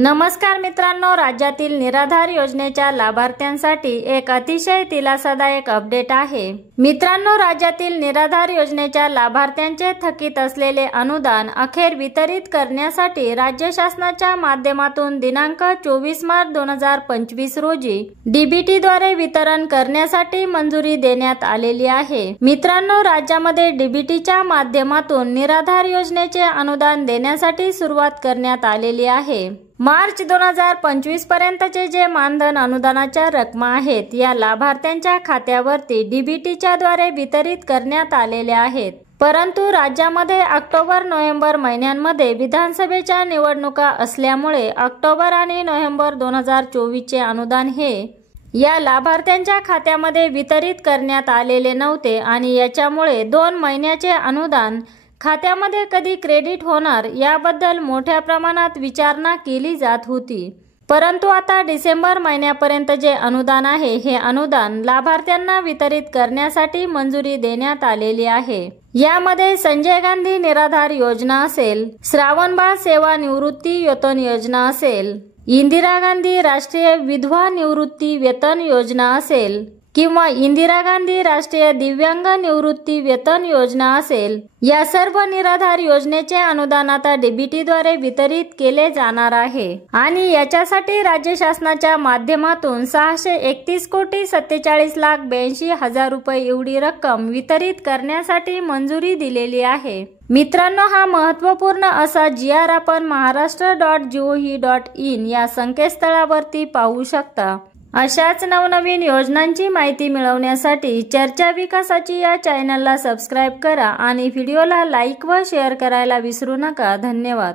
नमस्कार मित्रांनो, राज्यातील निराधार योजनेच्या लाभार्थ्यांसाठी एक अतिशय दिलासादायक अपडेट आहे। मित्रांनो, राज्यातील निराधार योजनेच्या लाभार्थ्यांचे थकीत असलेले अनुदान अखेर वितरित करण्यासाठी राज्य शासनाच्या माध्यमातून दिनांक 24 मार्च 2025 रोजी डीबीटी द्वारे वितरण करण्यासाठी मंजुरी देण्यात आलेली आहे। मित्रांनो, राज्यामध्ये डीबीटीच्या माध्यमातून निराधार योजनेचे अनुदान देण्यासाठी सुरुवात करण्यात आलेली आहे। मार्च 2025 पर्यंतचे जे मानधन अनुदानाच्या रकमा आहेत या लाभार्थ्यांच्या खात्यावरती डीबीटीच्या द्वारे वितरित करण्यात आलेले आहेत। परंतु राज्यामध्ये ऑक्टोबर-नोव्हेंबर महिन्यांमध्ये विधानसभेच्या निवडणुका असल्यामुळे ऑक्टोबर आणि नोव्हेंबर 2024 चे अनुदान हे या लाभार्थ्यांच्या खात्यामध्ये वितरित करण्यात आलेले नव्हते आणि याच्यामुळे 2 महिन्याचे अनुदान खात्यामध्ये कधी क्रेडिट होणार याबद्दल मोठ्या प्रमाणात विचारणा केली जात होती। परंतु आता डिसेंबर महिन्यापर्यंत जे अनुदान आहे हे अनुदान लाभार्थ्यांना वितरित करण्यासाठी मंजुरी देण्यात आलेली आहे। यामध्ये संजय गांधी निराधार योजना असेल, श्रावणबाळ सेवा निवृत्ती वेतन योजना असेल, इंदिरा गांधी राष्ट्रीय विधवा निवृत्ती वेतन योजना असेल किंवा इंदिरा गांधी राष्ट्रीय दिव्यांग निवृत्ती वेतन योजना असेल, या सर्व निराधार योजनेचे अनुदान आता डीबीटी द्वारे वितरित केले जाणार आहे आणि याच्यासाठी राज्य शासनाच्या माध्यमातून 631,47,82,000 रुपये एवढी रक्कम वितरित करण्यासाठी मंजुरी दिलेली आहे। मित्रांनो, हा महत्त्वपूर्ण असा GR आपण maharashtra.gov.in या संकेतस्थळावरती पाहू शकता। अशाच नवनवीन योजनांची माहिती मिळवण्यासाठी चर्चा विकासाची या चॅनलला सबस्क्राइब करा आणि व्हिडिओला लाईक व शेअर करायला विसरू नका। धन्यवाद।